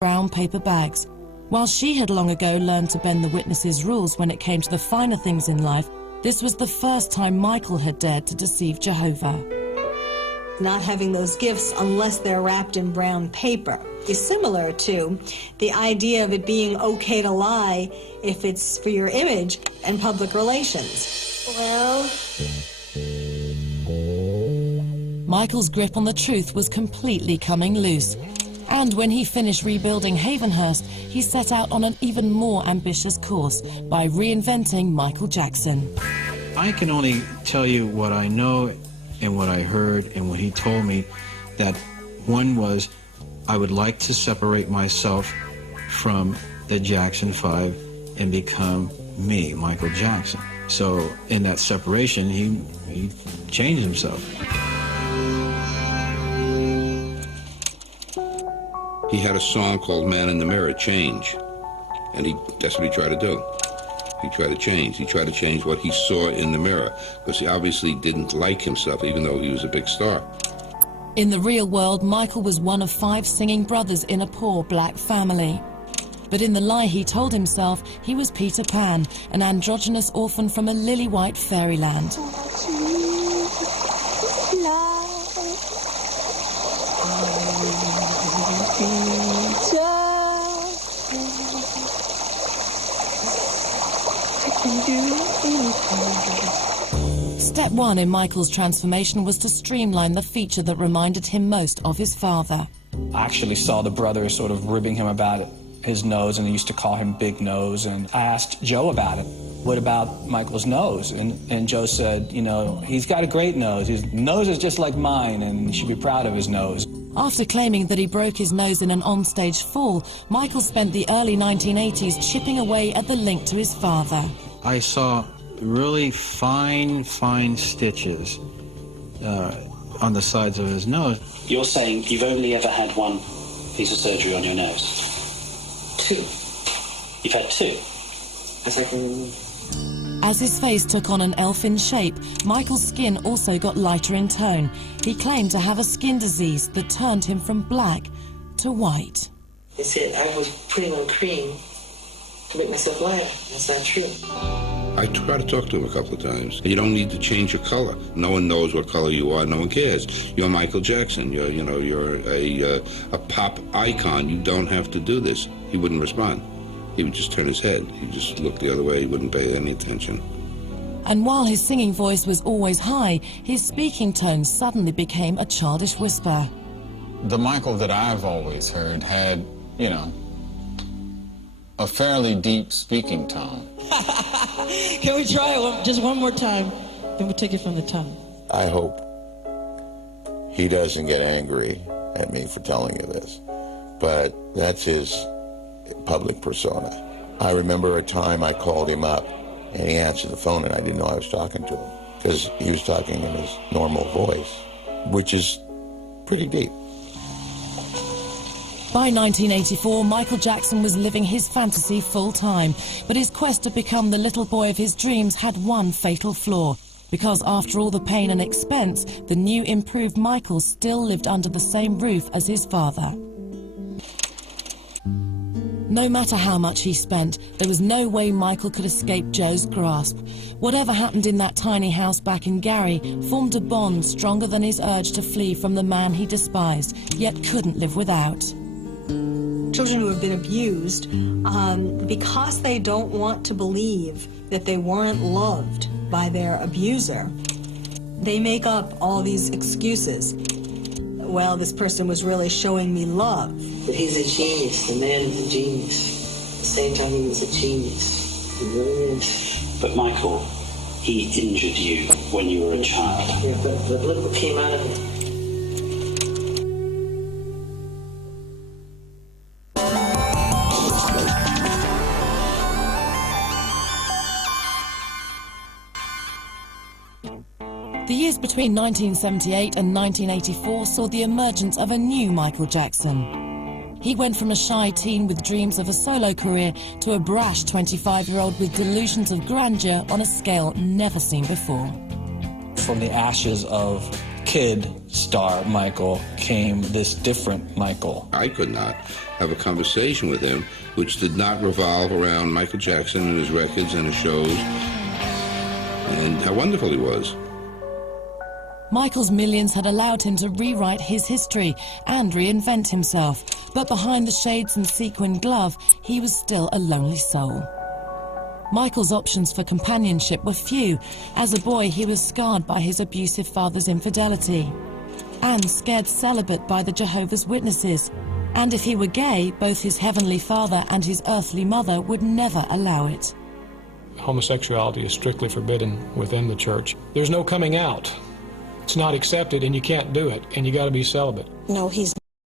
brown paper bags. While she had long ago learned to bend the witnesses' rules when it came to the finer things in life, this was the first time Michael had dared to deceive Jehovah. Not having those gifts unless they're wrapped in brown paper is similar to the idea of it being okay to lie if it's for your image and public relations. Well... Michael's grip on the truth was completely coming loose. And when he finished rebuilding Havenhurst, he set out on an even more ambitious course by reinventing Michael Jackson. I can only tell you what I know and what I heard and what he told me, that one was, I would like to separate myself from the Jackson 5 and become me, Michael Jackson. So in that separation, he changed himself. He had a song called Man in the Mirror, Change, and that's what he tried to do. He tried to change. He tried to change what he saw in the mirror, because he obviously didn't like himself, even though he was a big star. In the real world, Michael was one of 5 singing brothers in a poor black family. But in the lie he told himself, he was Peter Pan, an androgynous orphan from a lily-white fairyland. Step 1 in Michael's transformation was to streamline the feature that reminded him most of his father. I actually saw the brother sort of ribbing him about his nose, and he used to call him Big Nose, and I asked Joe about it. What about Michael's nose? And Joe said, you know, he's got a great nose. His nose is just like mine, and he should be proud of his nose. After claiming that he broke his nose in an onstage fall, Michael spent the early 1980s chipping away at the link to his father. I saw really fine stitches on the sides of his nose. You're saying you've only ever had one piece of surgery on your nose? 2. You've had 2? As I can remember. As his face took on an elfin shape, Michael's skin also got lighter in tone. He claimed to have a skin disease that turned him from black to white. They said I was putting on cream to make myself lighter. That's not true. I tried to talk to him a couple of times. You don't need to change your color. No one knows what color you are. No one cares. You're Michael Jackson. You're a pop icon. You don't have to do this. He wouldn't respond. He would just turn his head. He would just look the other way. He wouldn't pay any attention. And while his singing voice was always high, his speaking tone suddenly became a childish whisper. The Michael that I've always heard had, you know, a fairly deep speaking tone. Can we try it just one more time? Then we'll take it from the top. I hope he doesn't get angry at me for telling you this, but that's his public persona. I remember a time I called him up and he answered the phone and I didn't know I was talking to him because he was talking in his normal voice, which is pretty deep. By 1984, Michael Jackson was living his fantasy full-time, but his quest to become the little boy of his dreams had one fatal flaw, because after all the pain and expense, the new improved Michael still lived under the same roof as his father. No matter how much he spent, there was no way Michael could escape Joe's grasp. Whatever happened in that tiny house back in Gary formed a bond stronger than his urge to flee from the man he despised, yet couldn't live without. Children who have been abused, because they don't want to believe that they weren't loved by their abuser, they make up all these excuses. Well, this person was really showing me love. But he's a genius. The man is a genius. At the same time, he was a genius. He really is. But Michael, he injured you when you were a child. Yeah, but look what came out of it. The years between 1978 and 1984 saw the emergence of a new Michael Jackson. He went from a shy teen with dreams of a solo career to a brash 25-year-old with delusions of grandeur on a scale never seen before. From the ashes of kid star Michael came this different Michael. I could not have a conversation with him which did not revolve around Michael Jackson and his records and his shows and how wonderful he was. Michael's millions had allowed him to rewrite his history and reinvent himself, but behind the shades and sequin glove, he was still a lonely soul. Michael's options for companionship were few. As a boy, he was scarred by his abusive father's infidelity and scared celibate by the Jehovah's Witnesses. And if he were gay, both his heavenly father and his earthly mother would never allow it. Homosexuality is strictly forbidden within the church. There's no coming out. It's not accepted, and you can't do it, and you got to be celibate. No, he's